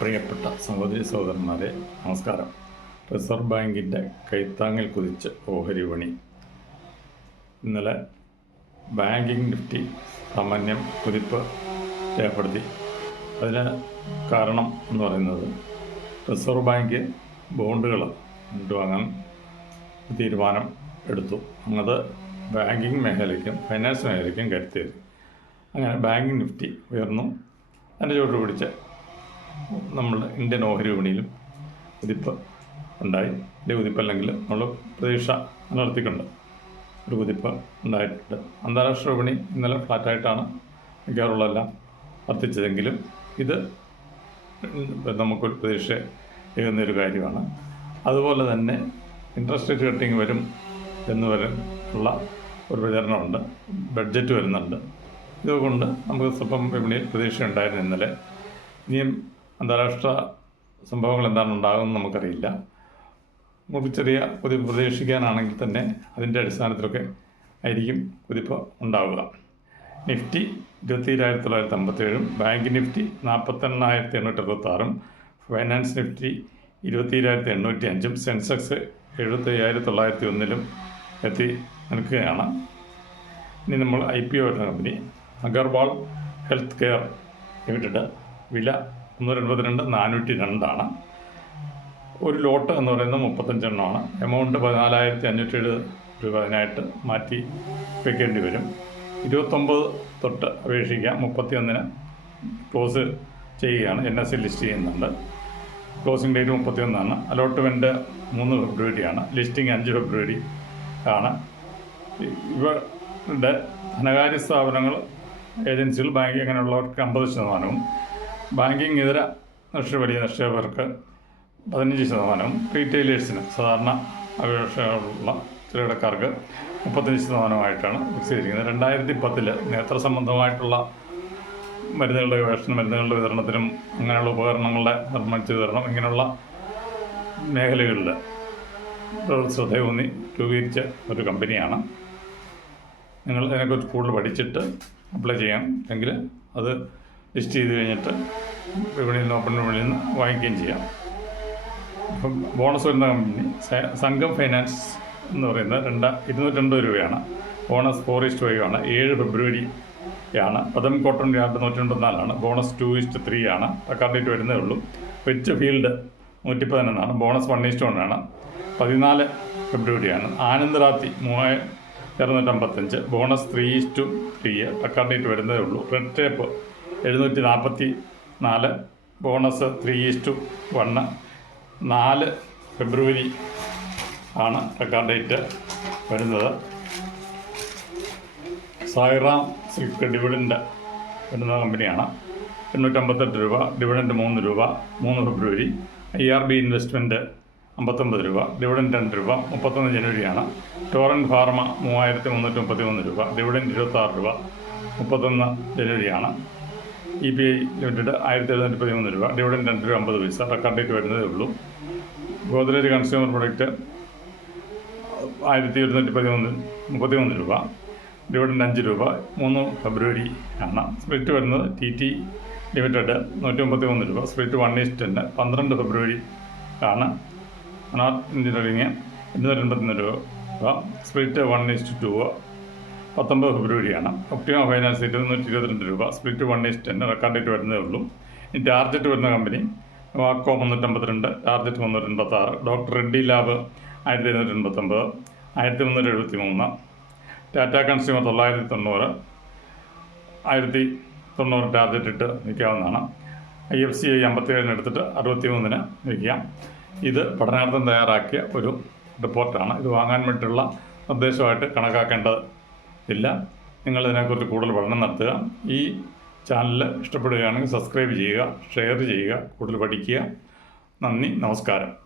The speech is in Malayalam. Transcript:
പ്രിയപ്പെട്ട സഹോദരി സഹോദരന്മാരെ നമസ്കാരം. റിസർവ് ബാങ്കിന്റെ കൈത്താങ്ങിൽ കുതിച്ച് ഓഹരി വിപണി. ഇന്നലെ ബാങ്കിങ് നിഫ്റ്റി സാമാന്യം കുതിപ്പ് രേഖപ്പെടുത്തി. അതിന് കാരണം എന്ന് പറയുന്നത് റിസർവ് ബാങ്ക് ബോണ്ടുകൾ വാങ്ങാൻ തീരുമാനം എടുത്തു. അത് ബാങ്കിങ് മേഖലയ്ക്കും ഫൈനാൻസ് മേഖലയ്ക്കും കരുത്തിയത്. അങ്ങനെ ബാങ്കിങ് നിഫ്റ്റി ഉയർന്നു. അതിന്റെ ചുവട്ട് പിടിച്ച് നമ്മൾ ഇന്ത്യൻ ഓഹരി വിപണിയിലും കുതിപ്പ് ഉണ്ടായി. വലിയ കുതിപ്പല്ലെങ്കിൽ നമ്മൾ പ്രതീക്ഷ നിലനിർത്തിക്കൊണ്ട് ഒരു കുതിപ്പ് ഉണ്ടായിട്ടുണ്ട്. അന്താരാഷ്ട്ര വിപണി ഇന്നലെ ഫ്ലാറ്റായിട്ടാണ് മിക്കവാറുള്ളതെല്ലാം വർദ്ധിച്ചതെങ്കിലും ഇത് നമുക്കൊരു പ്രതീക്ഷ ഏകുന്ന ഒരു കാര്യമാണ്. അതുപോലെ തന്നെ ഇൻട്രസ്റ്റ് റേറ്റ് കട്ടിങ് വരും എന്ന് വരെ ഉള്ള ഒരു പ്രചരണമുണ്ട്. ബഡ്ജറ്റ് വരുന്നുണ്ട്. ഇതുകൊണ്ട് നമുക്ക് സ്വപ്പം വിപണിയിൽ പ്രതീക്ഷ ഉണ്ടായിരുന്നു ഇന്നലെ. ഇനിയും അന്താരാഷ്ട്ര സംഭവങ്ങൾ എന്താണ് ഉണ്ടാകുമെന്ന് നമുക്കറിയില്ല. നമുക്ക് ചെറിയ കുതിപ്പ് പ്രതീക്ഷിക്കാനാണെങ്കിൽ തന്നെ അതിന്റെ അടിസ്ഥാനത്തിലൊക്കെ ആയിരിക്കും കുതിപ്പ് ഉണ്ടാവുക. നിഫ്റ്റി ഇരുപത്തിയേഴായിരത്തി തൊള്ളായിരത്തി അമ്പത്തേഴും ബാങ്ക് നിഫ്റ്റി നാൽപ്പത്തെണ്ണായിരത്തി എണ്ണൂറ്റി അറുപത്താറും ഫൈനാൻസ് നിഫ്റ്റി ഇരുപത്തിയേഴായിരത്തി എണ്ണൂറ്റി അഞ്ചും സെൻസെക്സ് എഴുപത്തയ്യായിരത്തി തൊള്ളായിരത്തി ഒന്നിലും എത്തി നിൽക്കുകയാണ്. ഇനി നമ്മൾ I P O company Agarwal health care limited വില മുന്നൂറ്റി എൺപത്തിരണ്ട് നാനൂറ്റി രണ്ടാണ് ഒരു ലോട്ട് എന്ന് പറയുന്നത് മുപ്പത്തഞ്ചെണ്ണമാണ്. എമൗണ്ട് പതിനാലായിരത്തി അഞ്ഞൂറ്റി എഴുപത് രൂപ അതിനായിട്ട് മാറ്റി വെക്കേണ്ടി വരും. ഇരുപത്തൊമ്പത് തൊട്ട് അപേക്ഷിക്കാം മുപ്പത്തി ഒന്നിന് ക്ലോസ് ചെയ്യുകയാണ്. എൻ എസ് സി ലിസ്റ്റ് ചെയ്യുന്നുണ്ട്. ക്ലോസിംഗ് ഡേറ്റ് മുപ്പത്തി ഒന്നാണ് അലോട്ട്മെന്റ് മൂന്ന് ഫെബ്രുവരിയാണ്. ലിസ്റ്റിംഗ് അഞ്ച് ഫെബ്രുവരി ആണ്. ഇവരുടെ ധനകാര്യ സ്ഥാപനങ്ങൾ ഏജൻസികൾ ബാങ്ക് അങ്ങനെയുള്ളവർക്ക് അമ്പത് ശതമാനവും. ബാങ്കിങ് ഇതര നിക്ഷേപ വലിയ നിക്ഷേപകർക്ക് പതിനഞ്ച് ശതമാനവും റീറ്റെയിലേഴ്സിന് സാധാരണ അപേക്ഷകളുള്ള ചെറുകിടക്കാർക്ക് മുപ്പത്തഞ്ച് ശതമാനമായിട്ടാണ് ഫിക്സ് ചെയ്തിരിക്കുന്നത്. രണ്ടായിരത്തി പത്തിൽ നേത്ര സംബന്ധമായിട്ടുള്ള മരുന്നുകളുടെ ഗവേഷണം മരുന്നുകളുടെ വിതരണത്തിനും അങ്ങനെയുള്ള ഉപകരണങ്ങളുടെ നിർമ്മിച്ച വിതരണം ഇങ്ങനെയുള്ള മേഖലകളിൽ ശ്രദ്ധയൂന്നി രൂപീകരിച്ച ഒരു കമ്പനിയാണ്. നിങ്ങൾ അതിനെക്കുറിച്ച് കൂടുതൽ പഠിച്ചിട്ട് അപ്ലൈ ചെയ്യാം എങ്കിൽ അത് ലിസ്റ്റ് ചെയ്ത് കഴിഞ്ഞിട്ട് വിപണിയിൽ നിന്ന് ഓപ്പൺ വിപണിയിൽ നിന്ന് വാങ്ങിക്കുകയും ചെയ്യാം. ഇപ്പം ബോണസ് വരുന്ന കമ്പനി സംഘം ഫൈനാൻസ് എന്ന് പറയുന്നത് രണ്ട് ഇരുന്നൂറ്റമ്പത് രൂപയാണ്. ബോണസ് ഫോർ ഇസ്റ്റ് ഫൈവ് ആണ്. ഏഴ് ഫെബ്രുവരി ആണ്. പദം കോട്ടൺ യാർഡ് നൂറ്റി എൺപത്തിനാലാണ് bonus two is to three ആണ്. തക്കാർഡേറ്റ് ഡേറ്റ് വരുന്നേ ഉള്ളൂ. വെച്ച് ഫീൽഡ് നൂറ്റി പതിനൊന്നാണ് bonus one is to one ആണ്. പതിനാല് ഫെബ്രുവരിയാണ് ആനന്ദറാത്തി മൂവായിരം ഇരുന്നൂറ്റമ്പത്തഞ്ച് bonus three is to three തക്കാർഡേറ്റ് date വരുന്നതേ ഉള്ളൂ. റെഡ് ടേപ്പ് എഴുന്നൂറ്റി നാൽപ്പത്തി നാല് ബോണസ് ത്രീ ഇസ്റ്റു വണ്ണ് നാല് ഫെബ്രുവരി ആണ് റെക്കോർഡ് ഡേറ്റ് വരുന്നത്. സായിറാം സിൽക്ക് ഡിവിഡന്റ് വരുന്ന കമ്പനിയാണ്. എണ്ണൂറ്റമ്പത്തെട്ട് രൂപ ഡിവിഡന്റ് മൂന്ന് രൂപ മൂന്ന് ഫെബ്രുവരി. ഐ ആർ ബി ഇൻവെസ്റ്റ്മെന്റ് അമ്പത്തൊമ്പത് രൂപ ഡിവിഡന്റ് രണ്ട് രൂപ മുപ്പത്തൊന്ന് ജനുവരിയാണ്. ടോറൻ ഫാർമ മൂവായിരത്തി മുന്നൂറ്റി മുപ്പത്തി മൂന്ന് രൂപ ഡിവിഡന്റ് ഇരുപത്താറ് രൂപ മുപ്പത്തൊന്ന് ജനുവരിയാണ്. ഇ പി ഐ ലിമിറ്റഡ് ആയിരത്തി എഴുന്നൂറ്റി പതിമൂന്ന് രൂപ ഡിവിഡൻ രണ്ട് രൂപ അമ്പത് പൈസ. റെക്കോർഡ് ഡേറ്റ് വരുന്നതേ ഉള്ളൂ. ഗോദ്രേജ് കൺസ്യൂമർ പ്രൊഡക്റ്റ് ആയിരത്തി ഒരുന്നൂറ്റി പതിമൂന്ന് മുപ്പത്തിമൂന്ന് രൂപ. ഡിവിഡൻഡ് അഞ്ച് രൂപ. മൂന്ന് ഫെബ്രുവരി ആണ്. സ്പ്ലിറ്റ് വരുന്നത് ടി ടി ലിമിറ്റഡ് നൂറ്റി മുപ്പത്തി മൂന്ന് രൂപ. സ്പ്ലിറ്റ് വൺ ഈസ്റ്റ് ടെൻ പന്ത്രണ്ട് ഫെബ്രുവരി ആണ്. നോർത്ത് എഞ്ചിനീയറിങ് എണ്ണൂറ്റി എൺപത്തി രൂപ. സ്പ്ലിറ്റ് വൺ ഈസ്റ്റ് ടു പത്തൊമ്പത് ഫെബ്രുവരിയാണ്. ഒപ്റ്റിമ ഫൈനാൻസ് ഇരുന്നൂറ്റി ഇരുപത്തിരണ്ട് രൂപ. Split one is ten record date വരുന്നേ ഉള്ളൂ. ഇനി ടാർജറ്റ് വരുന്ന കമ്പനി വാക്കോ മുന്നൂറ്റമ്പത്തിരണ്ട് ടാർജറ്റ് മുന്നൂറ്റി എൺപത്താറ് ഡോക്ടർ റെഡ്ഡി ലാബ് ആയിരത്തി എഴുന്നൂറ്റി എൺപത്തൊമ്പത് ആയിരത്തി മുന്നൂറ്റി എഴുപത്തി മൂന്ന് ടാറ്റ കൺസ്യൂമർ തൊള്ളായിരത്തി തൊണ്ണൂറ് ആയിരത്തി തൊണ്ണൂറ് ടാർജറ്റ് ഇട്ട് നിൽക്കാവുന്നതാണ്. ഐ എഫ് സി ഐ അമ്പത്തിയേഴിന് എടുത്തിട്ട് അറുപത്തി മൂന്നിന് നിൽക്കാം. ഇത് പഠനാർത്ഥം തയ്യാറാക്കിയ ഒരു റിപ്പോർട്ടാണ് ഇത് വാങ്ങാൻ വേണ്ടിയിട്ടുള്ള നിർദ്ദേശമായിട്ട് കണക്കാക്കേണ്ടത് ഇല്ല. നിങ്ങൾ ഇതിനെക്കുറിച്ച് കൂടുതൽ പഠനം നടത്തുക. ഈ ചാനൽ ഇഷ്ടപ്പെടുകയാണെങ്കിൽ സബ്സ്ക്രൈബ് ചെയ്യുക ഷെയർ ചെയ്യുക കൂടുതൽ പഠിക്കുക. നന്ദി നമസ്കാരം.